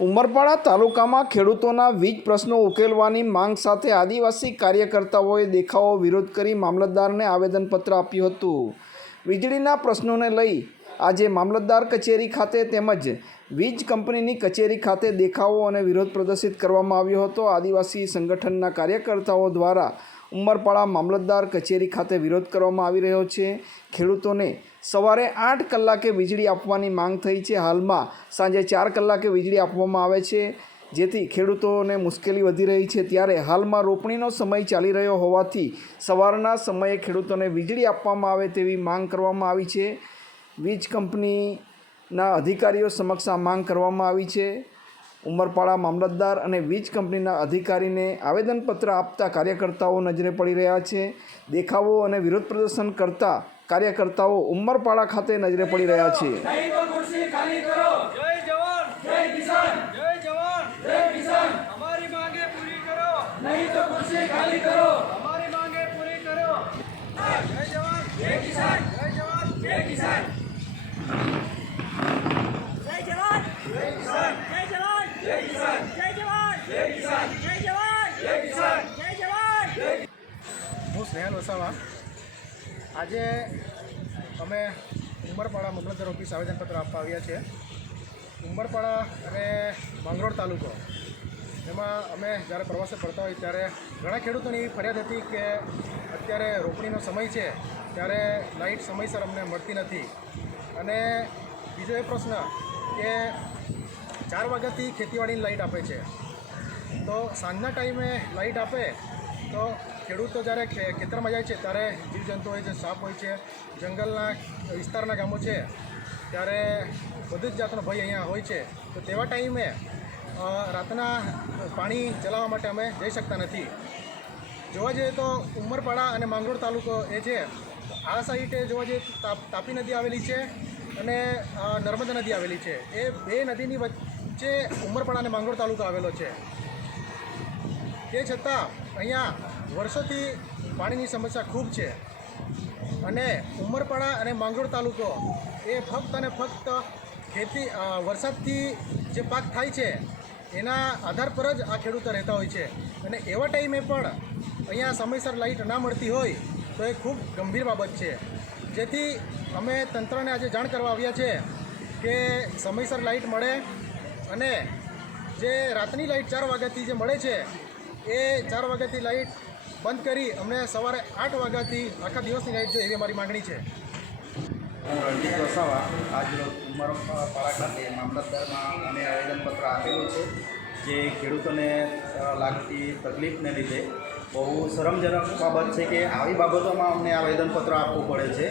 ઉમરપાડા તાલુકામાં ખેડૂતોના વીજ પ્રશ્નો ઉકેલવાની માંગ સાથે આદિવાસી કાર્યકર્તાઓએ દેખાવો વિરોધ કરી મામલતદારને આવેદનપત્ર આપ્યું હતું। વીજળીના પ્રશ્નોને લઈ આજે મામલતદાર કચેરી ખાતે તેમજ વીજ કંપનીની કચેરી ખાતે દેખાવો અને વિરોધ પ્રદર્શિત કરવામાં આવ્યો હતો। આદિવાસી સંગઠનના કાર્યકર્તાઓ દ્વારા ઉમરપાડા મામલતદાર કચેરી ખાતે વિરોધ કરવામાં આવી રહ્યો છે। ખેડૂતોને સવારે 8 કલાકે વીજળી આપવાની માંગ થઈ છે। હાલમાં સાંજે 4 કલાકે વીજળી આપવામાં આવે છે, જેથી ખેડૂતોને મુશ્કેલી વધી રહી છે। ત્યારે હાલમાં રોપણીનો સમય ચાલી રહ્યો હોવાથી સવારના સમયે ખેડૂતોને વીજળી આપવામાં આવે તેવી માંગ કરવામાં આવી છે। વીજ કંપનીના અધિકારીઓ સમક્ષ આ માંગ કરવામાં આવી છે। ઉમરપાડા મામલતદાર અને વીજ કંપનીના અધિકારીને આવેદનપત્ર આપતા કાર્યકર્તાઓ નજરે પડી રહ્યા છે। દેખાવો અને વિરોધ પ્રદર્શન કરતા કાર્યકર્તાઓ ઉમરપાડા ખાતે નજરે પડી રહ્યા છે। હું સ્નેહલ વસાવા આજે અમે ઉમરપાડા મામલતદાર ઓફિસ આવેદનપત્ર આપવા આવ્યા છે। ઉમરપાડા અને માંગરોળ તાલુકો એમાં અમે જ્યારે પ્રવાસે ફરતા હોય ત્યારે ઘણા ખેડૂતોની એવી ફરિયાદ હતી કે અત્યારે રોપણીનો સમય છે ત્યારે લાઇટ સમયસર અમને મળતી નથી। અને બીજો એ પ્રશ્ન કે 4 વાગ્યાથી ખેતીવાડીની લાઇટ આપે છે, તો સાંજના ટાઈમે લાઇટ આપે તો ખેડૂતો જ્યારે ખેતરમાં જાય છે ત્યારે જીવજંતુ હોય છે, સાપ હોય છે, જંગલના વિસ્તારના ગામો છે, ત્યારે બધી જ જાતનો ભય અહીંયા હોય છે। તો તેવા ટાઈમે રાતના પાણી ચલાવવા માટે અમે જઈ શકતા નથી। જોવા જઈએ તો ઉમરપાડા અને માંગરોળ તાલુકો એ છે, આ સાઈડે જોવા જઈએ તાપી નદી આવેલી છે અને નર્મદા નદી આવેલી છે। એ બે નદીની વચ્ચે ઉમરપાડા અને માંગરોળ તાલુકો આવેલો છે। તે છતાં અહીંયા વર્ષોથી પાણીની સમસ્યા ખૂબ છે અને ઉમરપાડા અને માંગરોળ તાલુકો એ ફક્ત અને ફક્ત વરસાદથી જે પાક થાય છે એના આધાર પર જ આ ખેડૂતો રહેતા હોય છે। અને એવા ટાઈમે પણ અહીંયા સમયસર લાઇટ ના મળતી હોય તો એ ખૂબ ગંભીર બાબત છે, જેથી અમે તંત્રને આજે જાણ કરવા આવ્યા છે કે સમયસર લાઇટ મળે અને જે રાતની લાઇટ 4 વાગ્યાથી જે મળે છે એ 4 વાગ્યાથી લાઇટ બંધ કરી અમને સવારે 8 વાગ્યાથી આખા દિવસની લાઇટ જોઈએ એવી અમારી માગણી છે। હું રણજીત વસાવા આજરોજ ઉમરપાડા ખાતે મામલતદારમાં અમે આવેદનપત્ર આપેલું છે, જે ખેડૂતોને લાગતી તકલીફને લીધે બહુ શરમજનક બાબત છે કે આવી બાબતોમાં અમને આવેદનપત્ર આપવું પડે છે।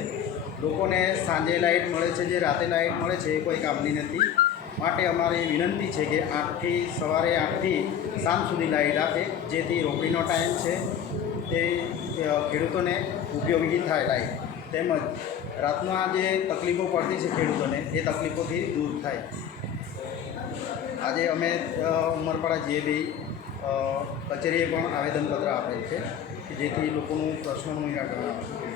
લોકોને સાંજે લાઇટ મળે છે, જે રાતે લાઇટ મળે છે એ કોઈ કામની નથી। માટે અમારી વિનંતી છે કે સવારે 8થી સાંજ સુધી લાઇટ આપે, જેથી રોપણીનો ટાઈમ છે તે ખેડૂતોને ઉપયોગી થાય લાઇટ, તેમજ રાતના જે તકલીફો પડતી છે ખેડૂતોને એ તકલીફોથી દૂર થાય। આજે અમે ઉમરપાડા જીએબી કચેરીએ પણ આવેદનપત્ર આપેલ છે, જેથી લોકોનું પ્રશ્નોનું નિરાકરણ આવે।